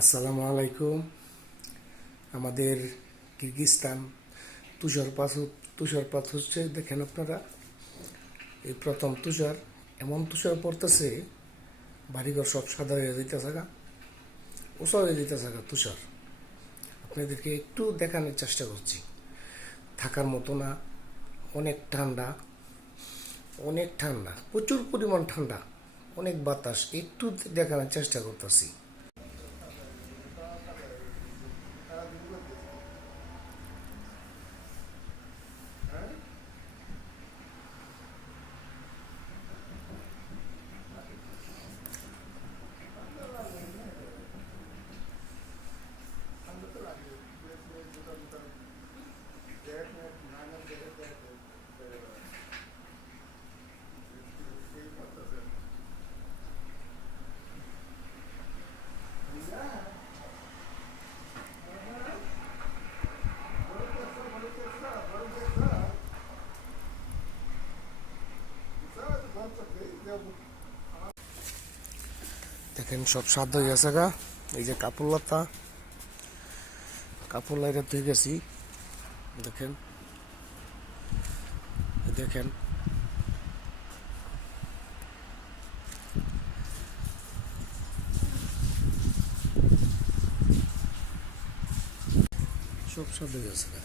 আসসালামু আলাইকুম। আমাদের কিরগিজস্তান তুষারপাত হচ্ছে, দেখেন আপনারা। এই প্রথম তুষার, এমন তুষার পড়তেছে, বাড়িঘর সব সাদা হয়ে যেতেছে গা, উঁচা হয়ে যেতেছে গা তুষার। আপনাদেরকে একটু দেখানোর চেষ্টা করছি। থাকার মতো না, অনেক ঠান্ডা, অনেক ঠান্ডা, প্রচুর পরিমাণ ঠান্ডা, অনেক বাতাস। একটু দেখানোর চেষ্টা করতেছি। দেখেন সব সাধ্য হয়ে গেছে গা। এই যে কাপড় লাইটা ধুয়ে গেছি। দেখেন দেখেন সব সাধ্য হয়ে গেছে গা।